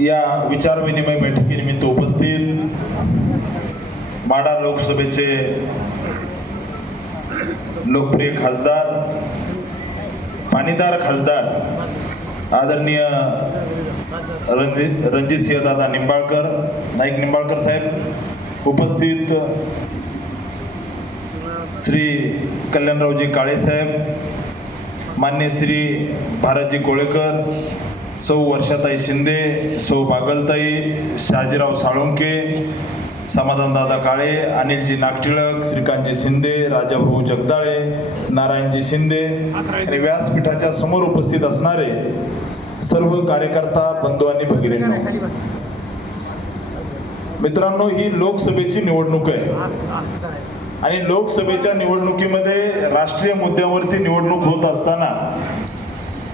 या विचार विनिमय बैठकीनिमित्त उपस्थित माढा लोकसभेचे लोकप्रिय खासदार, पाणीदार खासदार आदरणीय रणजितसिंह दादा निंबाळकर, नाईक निंबाळकर साहेब, उपस्थित श्री कल्याणरावजी काळे साहेब, मान्य श्री भारतजी कोळेकर, सौ वर्षाताई शिंदे, सौ बागलताई, शहाजीराव साळुंके, समाधानदादा काळे, अनिलजी नागटिळक, श्रीकांतजी शिंदे, राजाभाऊ जगदाळे, नारायणजी शिंदे आणि व्यासपीठाच्या समोर उपस्थित असणारे सर्व कार्यकर्ता बंधू आणि भगिनींनो, मित्रांनो, ही लोकसभेची निवडणूक आहे आणि लोकसभेच्या निवडणुकीमध्ये राष्ट्रीय मुद्द्यावरती निवडणूक होत असताना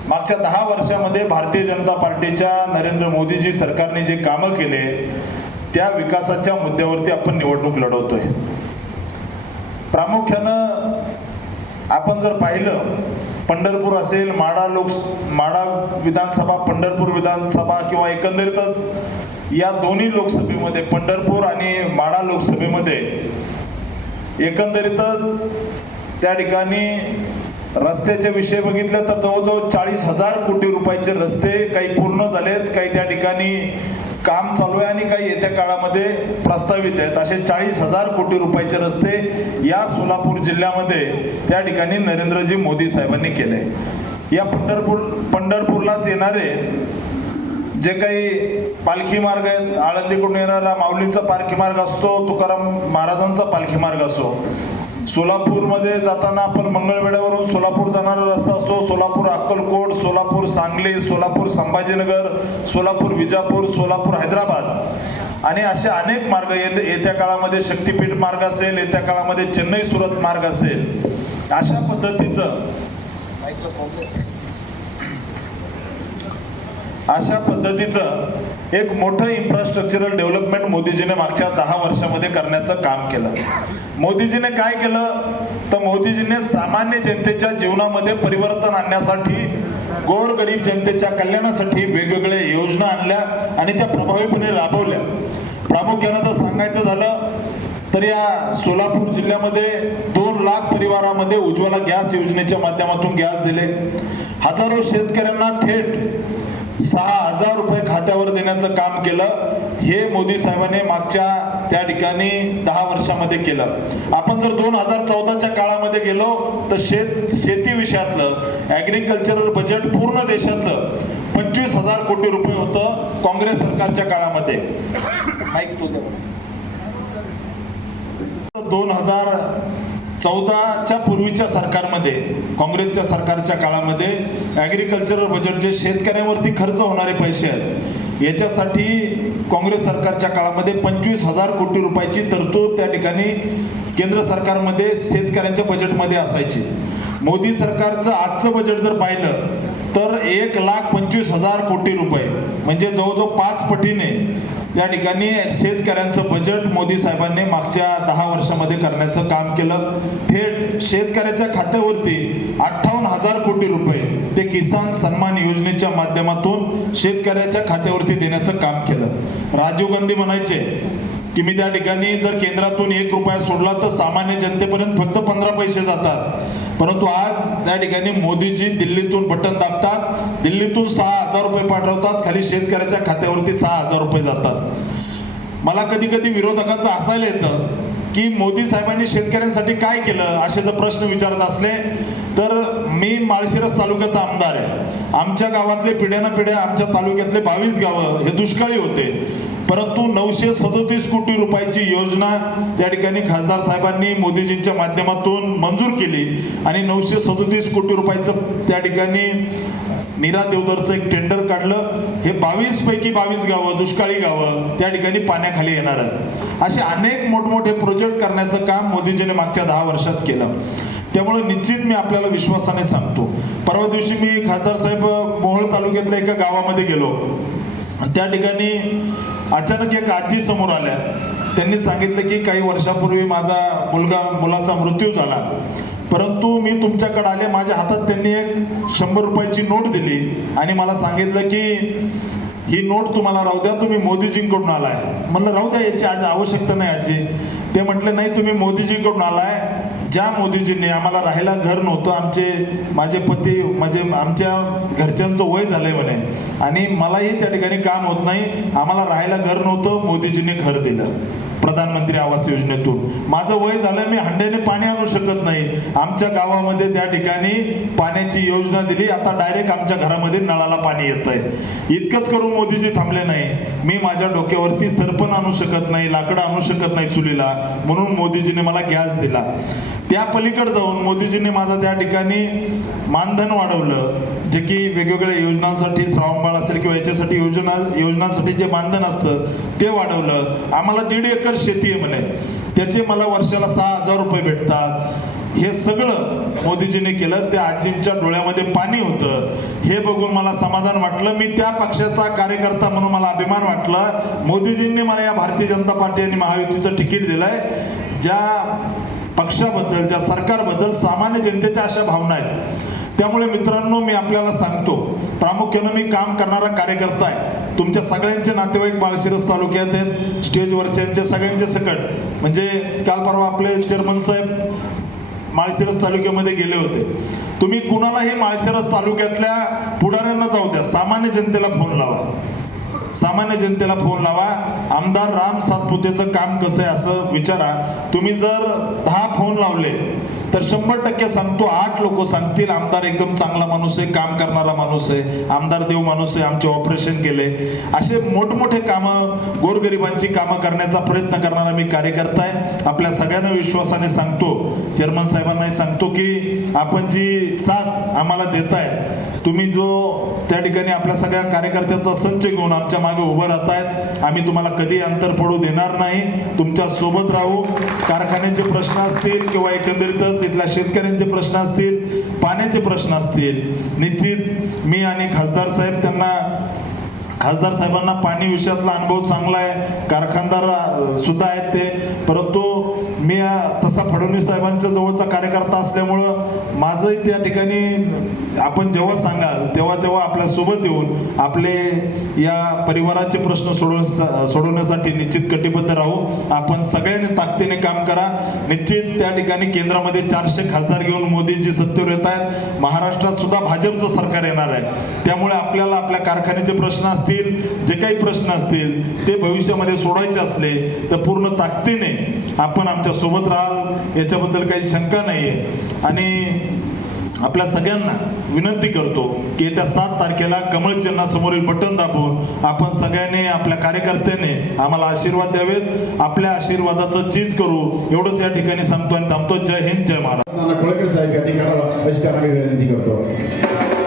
मागच्या 10 वर्षामध्ये भारतीय जनता पार्टीच्या नरेंद्र मोदीजी सरकारने जे कामं केले त्या विकासाच्या मुद्द्यावरती आपण निवडणूक लढवतोय. प्रामुख्यानं आपण जर पाहिलं, पंढरपूर असेल, माढा विधानसभा, पंढरपूर विधानसभा किंवा एकंदरीतच या दोन्ही लोकसभेमध्ये, पंढरपूर आणि माढा लोकसभेमध्ये एकंदरीतच त्या ठिकाणी रस्त्याचे विषय बघितले तर जवळजवळ 40,000 कोटी रुपयाचे रस्ते काही पूर्ण झालेत, काही त्या ठिकाणी काम चालू आहे आणि काही येत्या काळामध्ये प्रस्तावित आहेत. असे 40,000 कोटी रुपयाचे रस्ते या सोलापूर जिल्ह्यामध्ये त्या ठिकाणी नरेंद्रजी मोदी साहेबांनी केले. या पंढरपूरलाच येणारे जे काही पालखी मार्ग आहेत, आळंदीकडून येणारा माऊलीचा पालखी मार्ग असतो, तुकाराम महाराजांचा पालखी मार्ग असो, सोलापूरमध्ये जाताना आपण मंगळवेढ्यावरून सोलापूर जाणारा रस्ता असतो, सोलापूर अक्कलकोट, सोलापूर सांगली, सोलापूर संभाजीनगर, सोलापूर विजापूर, सोलापूर हैदराबाद आणि असे अनेक मार्ग येत्या काळामध्ये शक्तीपीठ मार्ग असेल, येत्या काळामध्ये चेन्नई सुरत मार्ग असेल. अशा पद्धतीचं एक मोठं इन्फ्रास्ट्रक्चरल डेव्हलपमेंट मोदीजीने मागच्या 10 वर्षामध्ये करण्याचं काम केलं. मोदीजीने काय केलं तर मोदीजीने सामान्य जनतेच्या जीवनामध्ये परिवर्तन आणण्यासाठी, गोरगरीब जनतेच्या कल्याणासाठी वेगवेगळ्या योजना आणल्या आणि त्या प्रभावीपणे राबवल्या. प्रामुख्यानं तर सांगायचं झालं तर या सोलापूर जिल्ह्यामध्ये 2 लाख परिवारामध्ये उज्ज्वला गॅस योजनेच्या माध्यमातून गॅस दिले. हजारो शेतकऱ्यांना थेट 6,000 रुपये खात्यावर देण्याचं काम केलं. हे मोदी साहेबांनी मागच्या त्या ठिकाणी 10 वर्षामध्ये केलं. आपण जर 2014च्या काळामध्ये गेलो तर शेती विषयातलं ॲग्रिकल्चरल बजेट पूर्ण देशाचं 25,000 कोटी रुपये होतं काँग्रेस सरकारच्या काळामध्ये. 2014च्या पूर्वीच्या सरकारमध्ये, काँग्रेसच्या सरकारच्या काळामध्ये ॲग्रिकल्चरल बजेट जे शेतकऱ्यांवरती खर्च होणारे पैसे आहेत याच्यासाठी काँग्रेस सरकारच्या काळामध्ये 25,000 कोटी रुपयाची तरतूद त्या ठिकाणी केंद्र सरकारमध्ये शेतकऱ्यांच्या बजेटमध्ये असायची. मोदी सरकारचं आजचं बजेट जर पाहिलं तर 1,25,000 कोटी रुपये म्हणजे जवळजवळ 5 पटीने त्या ठिकाणी शेतकऱ्यांचं बजेट मोदी साहेबांनी मागच्या 10 वर्षामध्ये करण्याचं काम केलं. थेट शेतकऱ्याच्या खात्यावरती 58,000 कोटी रुपये ते किसान सन्मान योजनेच्या माध्यमातून शेतकऱ्याच्या खात्यावरती देण्याचं काम केलं. राजीव गांधी म्हणायचे की मी त्या ठिकाणी जर केंद्रातून 1 रुपया सोडला तर सामान्य जनतेपर्यंत फक्त 15 पैसे जातात, परंतु आज त्या ठिकाणी मोदीजी दिल्लीतून बटन दाबतात, दिल्लीतून 6,000 रुपये पाठवतात, खाली शेतकऱ्याच्या खात्यावरती 6,000 रुपये जातात. मला कधी कधी विरोधकांचं हसायला येतं की मोदी साहेबांनी शेतकऱ्यांसाठी काय केलं असे जर प्रश्न विचारत असले तर मी माळशिरस तालुक्याचा आमदार आहे. आमच्या गावातले पिढ्यानपिढ्या आमच्या तालुक्यातले 22 गावं हे दुष्काळी होते, परंतु 937 कोटी रुपयाची योजना त्या ठिकाणी खासदार साहेबांनी मोदीजींच्या माध्यमातून मंजूर केली आणि 937 कोटी रुपयाचं त्या ठिकाणी नीरा देवधरचं एक टेंडर काढलं. हे 22 पैकी 22 गावं, दुष्काळी गावं त्या ठिकाणी पाण्याखाली येणार आहेत. असे अनेक मोठमोठे प्रोजेक्ट करण्याचं काम मोदीजीने मागच्या 10 वर्षात केलं. त्यामुळे निश्चित मी आपल्याला विश्वासाने सांगतो, परवा दिवशी मी खासदार साहेब मोहोळ तालुक्यातल्या एका गावामध्ये गेलो आणि त्या ठिकाणी अचानक एक आजी समोर आल्या. त्यांनी सांगितलं की काही वर्षापूर्वी माझा मुलाचा मृत्यू झाला, परंतु मी तुमच्याकडे आले, माझ्या हातात त्यांनी एक 100 रुपयाची नोट दिली आणि मला सांगितलं की ही नोट तुम्हाला राहू द्या, तुम्ही मोदीजींकडून आलाय. म्हणलं राहू द्या, याची आज आवश्यकता नाही आजी. ते म्हटले नाही, तुम्ही मोदीजींकडून आलाय. ज्या मोदीजींनी आम्हाला राहायला घर नव्हतं, माझे पती म्हणजे आमच्या घरच्यांचं वय झालंय म्हणे आणि मलाही त्या ठिकाणी काम होत नाही, आम्हाला राहायला घर नव्हतं, मोदीजींनी घर दिलं प्रधानमंत्री आवास योजनेतून. माझं वय झालं, मी हंड्याने पाणी आणू शकत नाही, आमच्या गावामध्ये त्या ठिकाणी पाण्याची योजना दिली, आता डायरेक्ट आमच्या घरामध्ये नळाला पाणी येत आहे. इतकंच करून मोदीजी थांबले नाही, मी माझ्या डोक्यावरती सरपण आणू शकत नाही, लाकडं आणू शकत नाही चुलीला, म्हणून मोदीजीने मला गॅस दिला. त्या पलीकडे जाऊन मोदीजींनी माझा त्या ठिकाणी मानधन वाढवलं, जे की वेगवेगळ्या योजनांसाठी, श्रावणबाळ असेल किंवा याच्यासाठी योजनांसाठी जे मानधन असतं ते वाढवलं. आम्हाला 1.5 एकर शेती आहे म्हणे, त्याचे मला वर्षाला 6,000 रुपये भेटतात. हे सगळं मोदीजींनी केलं. त्या आजींच्या डोळ्यामध्ये पाणी होतं, हे बघून मला समाधान वाटलं. मी त्या पक्षाचा कार्यकर्ता म्हणून मला अभिमान वाटला. मोदीजींनी मला या भारतीय जनता पार्टी आणि महायुतीचं तिकीट दिलंय. ज्या पक्षाबद्दल, ज्या सरकारबद्दल सामान्य जनतेच्या अशा भावना आहेत. त्यामुळे मित्रांनो, मी आपल्याला सांगतो, प्रामुख्यानं मी काम करणारा कार्यकर्ता आहे. तुमच्या सगळ्यांचे नातेवाईक माळशिरस तालुक्यात आहेत, स्टेजवरच्यांचे सगळ्यांचे सकट. म्हणजे काल परवा आपले चेअरमन साहेब माळशिरस तालुक्यामध्ये गेले होते. तुम्ही कुणालाही माळशिरस तालुक्यातल्या पुढाऱ्यांना जाऊ द्या, सामान्य जनतेला फोन लावा, सामान्य जनतेला फोन लावा. आमदार राम सातपुतेचं काम कसं आहे असं विचारा. तुम्ही जर 10 फोन लावले तर 100% सांगतो 8 लोक सांगतील आमदार एकदम चांगला माणूस आहे, काम करणारा माणूस आहे, आमदार देव माणूस आहे, आमचे ऑपरेशन केले. असे मोठमोठे कामं, गोरगरिबांची कामं करण्याचा प्रयत्न करणारा मी कार्यकर्ता आहे. आपल्या सगळ्यांना विश्वासाने सांगतो, चेअरमन साहेबांनाही सांगतो की आपण जी साथ आम्हाला देताय, तुम्ही जो त्या ठिकाणी आपल्या सगळ्या कार्यकर्त्यांचा संच घेऊन आमच्या मागे उभं राहतायत, आम्ही तुम्हाला कधी अंतर पडू देणार नाही, तुमच्या सोबत राहू. कारखान्याचे प्रश्न असतील किंवा एकंदरीतच इथल्या शेतकऱ्यांचे प्रश्न असतील, पाण्याचे प्रश्न असतील, निश्चित मी आणि खासदार साहेब खासदार साहेबांना पाणी विषयातला अनुभव चांगला आहे, कारखानदार सुद्धा आहेत ते. परंतु मी तसा फडणवीस साहेबांच्या जवळचा कार्यकर्ता असल्यामुळं माझंही त्या ठिकाणी आपण जेव्हा सांगाल तेव्हा आपल्या सोबत येऊन आपले या परिवाराचे प्रश्न सोडवण्यासाठी निश्चित कटिबद्ध राहू. आपण सगळ्यांनी ताकदीने काम करा. निश्चित त्या ठिकाणी केंद्रामध्ये 400 खासदार घेऊन मोदीजी सत्तेवर येत आहेत. महाराष्ट्रात सुद्धा भाजपचं सरकार येणार आहे. त्यामुळे आपल्याला आपल्या कारखान्याचे प्रश्न असतील, जे काही प्रश्न असतील ते भविष्यामध्ये सोडायचे असले तर पूर्ण ताकदीने आपण आमच्या सोबत राहाल, याच्याबद्दल काही शंका नाहीये. आणि आपल्या सगळ्यांना विनंती करतो की येत्या 7 तारखेला कमळ चिन्हा समोरील बटन दाबून आपण सगळ्यांनी, आपल्या कार्यकर्त्याने आम्हाला आशीर्वाद द्यावेत. आपल्या आशीर्वादाचं चीज करू, एवढंच या ठिकाणी सांगतो आणि थांबतो. जय हिंद, जय महाराष्ट्र. कोळेकर साहेब यांनी करावं अशी त्यांना विनंती करतो.